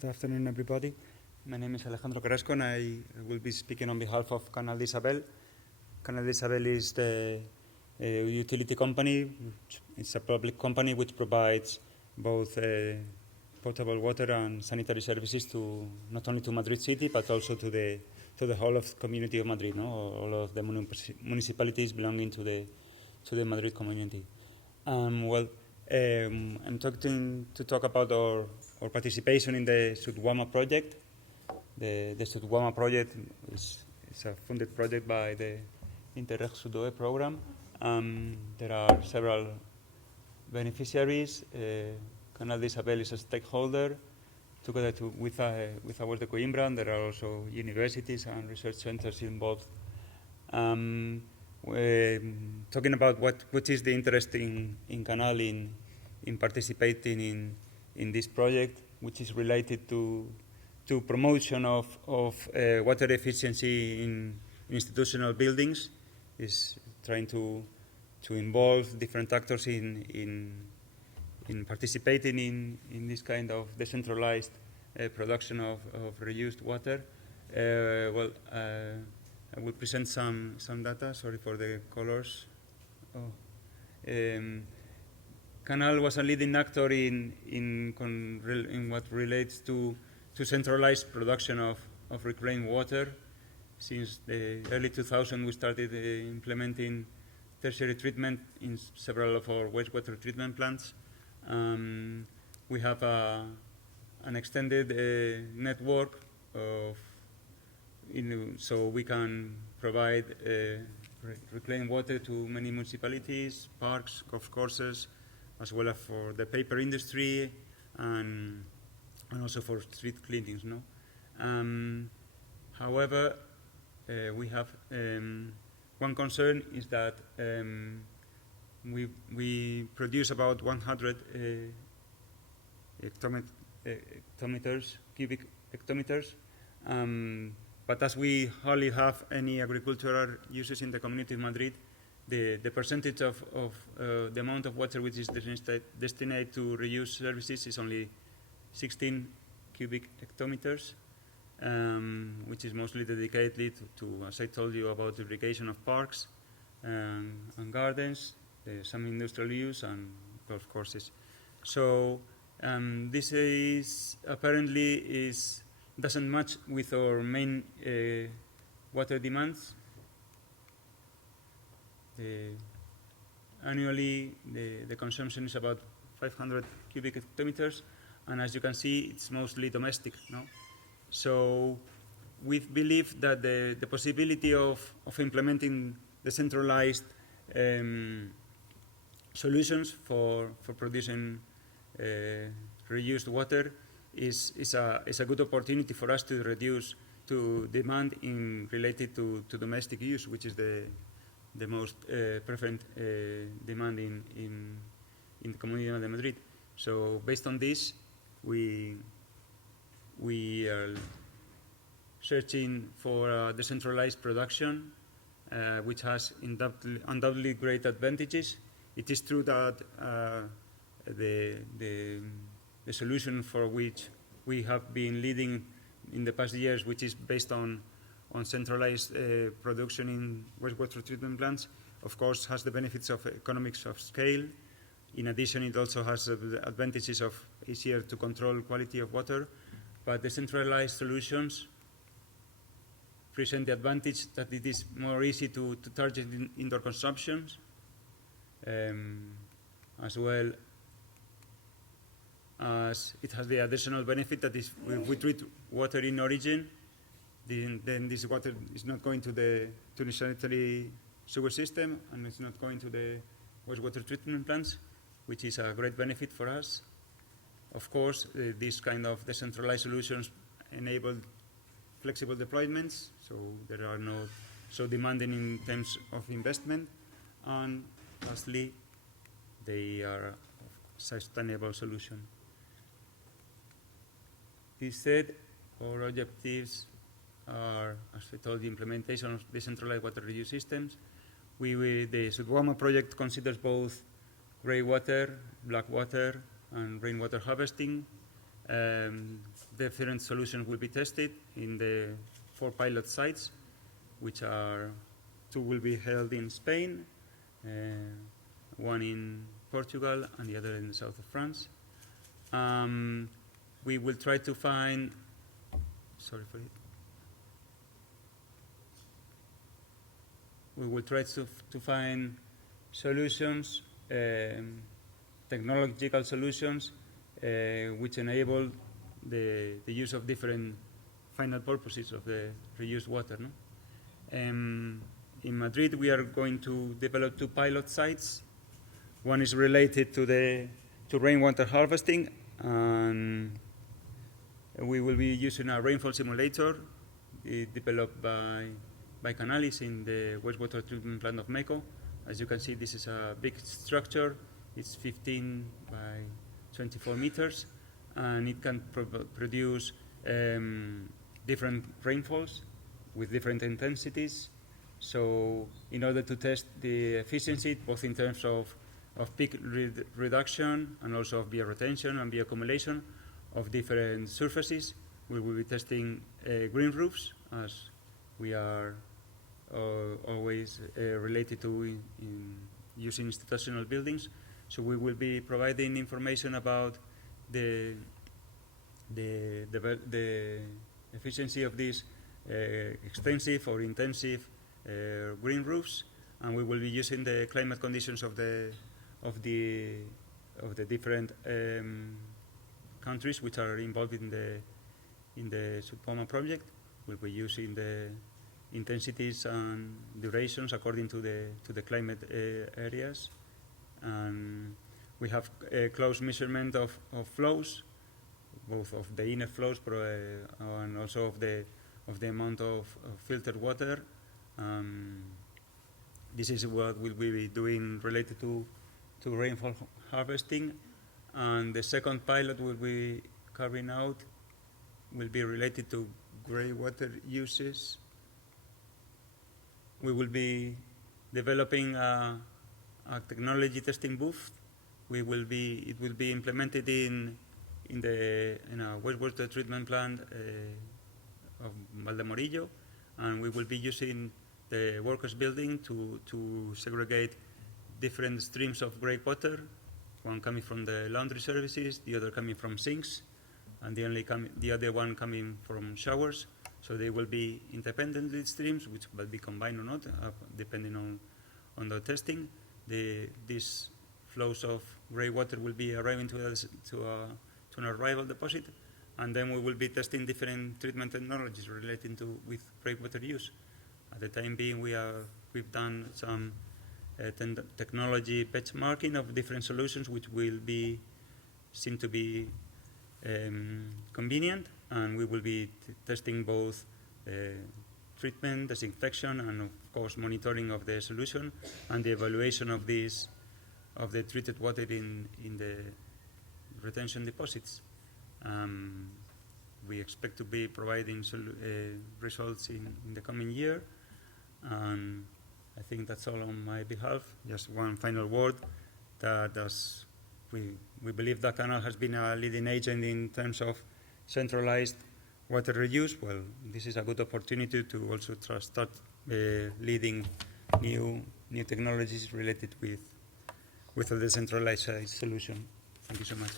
Good afternoon, everybody. My name is Alejandro Carrasco, and I will be speaking on behalf of Canal Isabel. Canal Isabel is the utility company. It's a public company which provides both potable water and sanitary services to not only to Madrid city but also to the whole of the community of Madrid, no? All of the municipalities belonging to the Madrid community. I'm talk about our participation in the Sudwama project. The Sudwama project is a funded project by the Interreg Sudoe program. There are several beneficiaries. Canal de Isabel is a stakeholder, together with our de Coimbra, and there are also universities and research centers involved. Talking about what is the interest in Canal in participating in this project, which is related to promotion of water efficiency in institutional buildings, is trying to involve different actors in participating in this kind of decentralized production of reused water. I will present some data. Sorry for the colors. Canal was a leading actor in what relates to centralized production of reclaimed water. Since the early 2000s, we started implementing tertiary treatment in several of our wastewater treatment plants. We have an extended network so we can provide reclaimed water to many municipalities, parks, golf courses, as well as for the paper industry and also for street cleanings. No? However, we have one concern is that we produce about 100 cubic hectometers. But as we hardly have any agricultural uses in the community of Madrid, the percentage of the amount of water which is destined to reuse services is only 16 cubic hectometers, which is mostly dedicated to, as I told you, about irrigation of parks and gardens, some industrial use, and golf courses. So this is apparently doesn't match with our main water demands. Annually, the consumption is about 500 cubic hectometers, and as you can see, it's mostly domestic. No? So we believe that the possibility of implementing decentralized solutions for producing reused water is a good opportunity for us to reduce demand related to domestic use, which is the most prevalent demand in the community of Madrid. So based on this, we are searching for decentralized production, which has undoubtedly great advantages. It is true that the solution for which we have been leading in the past years, which is based on centralized production in wastewater treatment plants, of course, has the benefits of economics of scale. In addition, it also has the advantages of easier to control quality of water. But decentralized solutions present the advantage that it is more easy to target indoor consumptions, as well as it has the additional benefit that if we treat water in origin, then this water is not going to the sanitary sewer system, and it's not going to the wastewater treatment plants, which is a great benefit for us. Of course, these kind of decentralized solutions enable flexible deployments, so there are not so demanding in terms of investment, and lastly, they are a sustainable solution. This said, our objectives are, as I told you, implementation of decentralized water reuse systems. The Sudwama project considers both grey water, black water, and rainwater harvesting. Different solutions will be tested in the 4 pilot sites, which are 2 will be held in Spain, 1 in Portugal, and the other in the south of France. We will try to find, sorry for it. We will try to find solutions, technological solutions, which enable the use of different final purposes of the reused water. No? In Madrid, we are going to develop 2 pilot sites. One is related to rainwater harvesting, and we will be using a rainfall simulator developed by Canal in the wastewater treatment plant of Meco. As you can see, this is a big structure. It's 15 by 24 meters, and it can produce different rainfalls with different intensities. So in order to test the efficiency, both in terms of peak reduction and also of bioretention and bioaccumulation of different surfaces, we will be testing green roofs, as we are always related to in using institutional buildings. So we will be providing information about the efficiency of these extensive or intensive green roofs, and we will be using the climate conditions of the different countries which are involved in the Subpoma project. We'll be using the intensities and durations according to the climate areas, and we have a close measurement of flows, both of the inner flows and also of the amount of filtered water. This is what we'll be doing related to rainfall harvesting, and the second pilot we'll be carrying out will be related to grey water uses. We will be developing a technology testing booth. It will be implemented in a wastewater treatment plant of Valdemorillo, and we will be using the workers' building to segregate different streams of grey water, one coming from the laundry services, the other coming from sinks, and the other one coming from showers. So they will be independent streams, which will be combined or not, depending on the testing. These flows of grey water will be arriving to an arrival deposit, and then we will be testing different treatment technologies relating with grey water use. At the time being, we've done some technology benchmarking of different solutions, which will seem to be convenient, and we will be testing both treatment, disinfection, and of course monitoring of the solution and the evaluation of the treated water in the retention deposits. We expect to be providing results in the coming year, and I think that's all on my behalf. Just one final word, that as we believe that Canal has been a leading agent in terms of centralized water reuse. Well, this is a good opportunity to also start leading new technologies related with a decentralized solution. Thank you so much.